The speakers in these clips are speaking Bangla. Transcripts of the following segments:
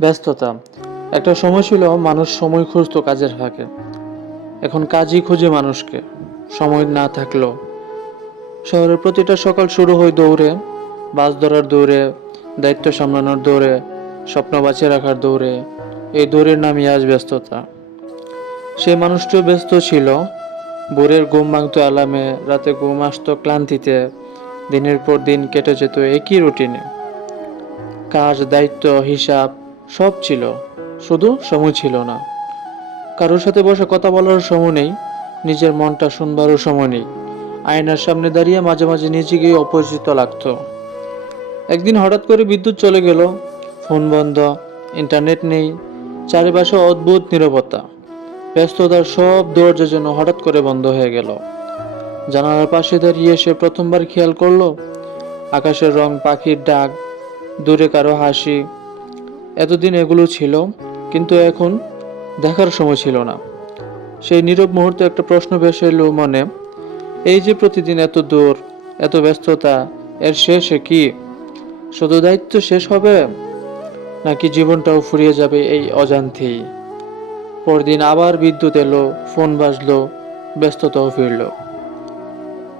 ব্যস্ততা। একটা সময় ছিল মানুষ সময় খুঁজতো কাজের ফাঁকে। এখন কাজই খুঁজে মানুষকে। সময় না থাকলেও শহরের প্রতিটা সকাল শুরু হয় দৌড়ে, বাস ধরার দৌড়ে, দায়িত্ব সামলানোর দৌড়ে, স্বপ্ন বাঁচিয়ে রাখার দৌড়ে। এই দৌড়ের নামই আজ ব্যস্ততা। সেই মানুষটিও ব্যস্ত ছিল। ভোরের ঘুম ভাঙতো অ্যালার্মে, রাতে ঘুম আসতো ক্লান্তিতে। দিনের পর দিন কেটে যেত একই রুটিনে। কাজ, দায়িত্ব, হিসাব সব ছিল, শুধু সময় ছিল না। কারোর সাথে বসে কথা বলার সময় নেই, নিজের মনটা শুনবারও সময় নেই। আয়নার সামনে দাঁড়িয়ে মাঝে মাঝে নিজেকেই অপরিচিত লাগতো। একদিন হঠাৎ করে বিদ্যুৎ চলে গেল, ফোন বন্ধ, ইন্টারনেট নেই, চারিপাশে অদ্ভুত নীরবতা। ব্যস্ততার সব দরজা যেন হঠাৎ করে বন্ধ হয়ে গেল। জানালার পাশে দাঁড়িয়ে সে প্রথমবার খেয়াল করলো আকাশের রং, পাখির ডাক, দূরে কারো হাসি। এতদিন এগুলো ছিল, কিন্তু এখন দেখার সময় ছিল না। সেই নীরব মুহূর্তে একটা প্রশ্ন ভেসে এলো মনে, এই যে প্রতিদিন এত দূর, এত ব্যস্ততা, এর শেষে কি? শুধু দায়িত্ব শেষ হবে, নাকি জীবনটাও ফুরিয়ে যাবে এই অজান্তেই? পরদিন আবার বিদ্যুৎ এলো, ফোন বাজলো, ব্যস্ততাও ফিরল।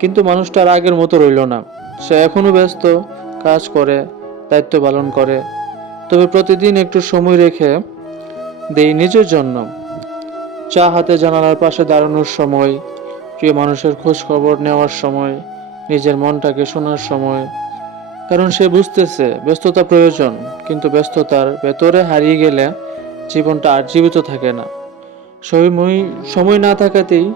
কিন্তু মানুষটা আর আগের মতো রইল না। সে এখনো ব্যস্ত, কাজ করে, দায়িত্ব পালন করে, তবে প্রতিদিন একটু সময় রেখে দেই নিজের জন্য। চা হাতে জানালার পাশে দাঁড়ানোর সময়, প্রিয় মানুষের খোঁজ খবর নেওয়ার সময়, নিজের মনটাকে শোনার সময়। কারণ সে বুঝতেছে ব্যস্ততা প্রয়োজন, কিন্তু ব্যস্ততার ভেতরে হারিয়ে গেলে জীবনটা আর জীবিত থাকে না। সময় সময় না থাকাতেই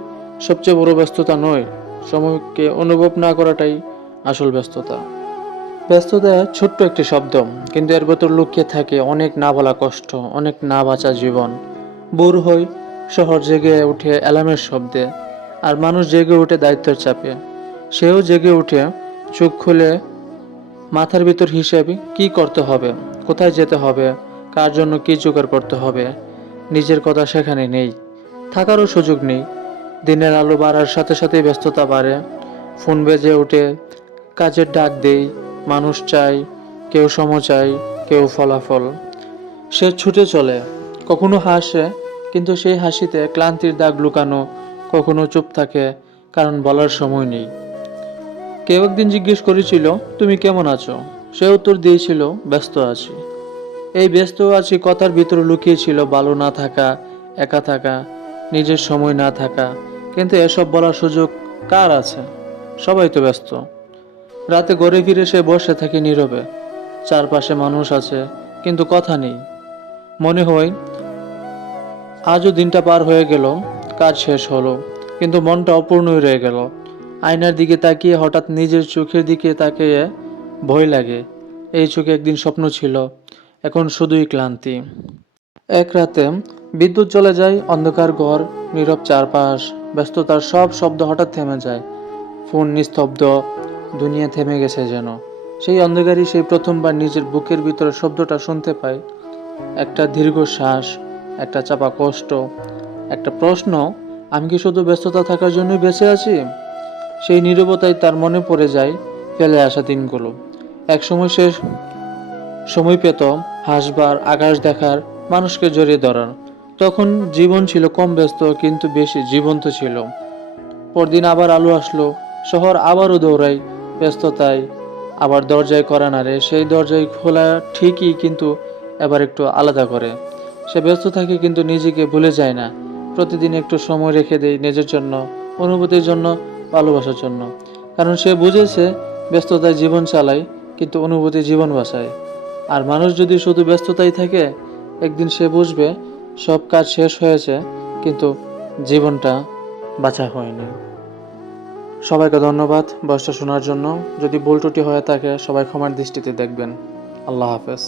সবচেয়ে বড় ব্যস্ততা নয়, সময়কে অনুভব না করাটাই আসল ব্যস্ততা। ব্যস্ততা ছোট্ট একটি শব্দ, কিন্তু এর ভেতর লুকিয়ে থাকে অনেক না বলা কষ্ট, অনেক না বাঁচা জীবন। বোর হই, শহর জেগে ওঠে অ্যালার্মের শব্দে, আর মানুষ জেগে ওঠে দায়িত্বের চাপে। সেও জেগে উঠে, চোখ খুলে মাথার ভিতর হিসেবে কি করতে হবে, কোথায় যেতে হবে, কার জন্য কি জোগাড় করতে হবে। নিজের কথা সেখানে নেই, থাকারও সুযোগ নেই। দিনের আলো বাড়ার সাথে সাথেই ব্যস্ততা বাড়ে। ফোন বেজে ওঠে, কাজের ডাক দেই, মানুষ চাই, কেউ সময় চাই, কেউ ফলাফল। সে ছুটে চলে, কখনো হাসে, কিন্তু সেই হাসিতে ক্লান্তির দাগ লুকানো। কখনো চুপ থাকে, কারণ বলার সময় নেই। কেউ একদিন জিজ্ঞেস করেছিল, তুমি কেমন আছো? সে উত্তর দিয়েছিল, ব্যস্ত আছি। এই ব্যস্ত আছি কথার ভিতরে লুকিয়ে ছিল ভালো না থাকা, একা থাকা, নিজের সময় না থাকা। কিন্তু এসব বলার সুযোগ কার আছে? সবাই তো ব্যস্ত। রাতে ঘরে ফিরে সে বসে থাকে নীরবে। চারপাশে মানুষ আছে, কিন্তু কথা নেই। মনে হয় আজও দিনটা পার হয়ে গেল, কাজ শেষ হলো, কিন্তু মনটা অপূর্ণই রয়ে গেল। আয়নার দিকে তাকিয়ে হঠাৎ নিজের চোখের দিকে তাকিয়ে ভয় লাগে। এই চোখে একদিন স্বপ্ন ছিল, এখন শুধুই ক্লান্তি। এক রাতে বিদ্যুৎ চলে যায়, অন্ধকার ঘর, নীরব চারপাশ, ব্যস্ততার সব শব্দ হঠাৎ থেমে যায়। ফোন নিস্তব্ধ, দুনিয়া থেমে গেছে যেন। সেই অন্ধকারই সেই প্রথমবার নিজের বুকের ভিতরে শব্দটা শুনতে পাই। একটা দীর্ঘ শ্বাস, একটা চাপা কষ্ট, একটা প্রশ্ন, আমি কি শুধু ব্যস্ততা থাকার জন্যই বেঁচে আছি? সেই নীরবতায় তার মনে পড়ে যায় ফেলে আসা দিনগুলো। একসময় সে সময় পেত হাসবার, আকাশ দেখার, মানুষকে জড়িয়ে ধরার। তখন জীবন ছিল কম ব্যস্ত, কিন্তু বেশি জীবন্ত ছিল। পরদিন আবার আলো আসলো, শহর আবারও দৌড়াই, ব্যস্ততায় আবার দরজায় কড়া নাড়ে। সেই দরজায় খোলা ঠিকই, কিন্তু এবার একটু আলাদা করে। সে ব্যস্ত থাকে, কিন্তু নিজেকে ভুলে যায় না। প্রতিদিন একটু সময় রেখে দেয় নিজের জন্য, অনুভূতির জন্য, ভালোবাসার জন্য। কারণ সে বুঝেছে ব্যস্ততায় জীবন চালায়, কিন্তু অনুভূতি জীবন বাঁচায়। আর মানুষ যদি শুধু ব্যস্ততায় থাকে, একদিন সে বুঝবে সব কাজ শেষ হয়েছে, কিন্তু জীবনটা বাঁচা হয়নি। সবাইকে ধন্যবাদ বয়সটা শোনার জন্য। যদি ভুল ত্রুটি হয়ে থাকে সবাই ক্ষমার দৃষ্টিতে দেখবেন। আল্লাহ হাফেজ।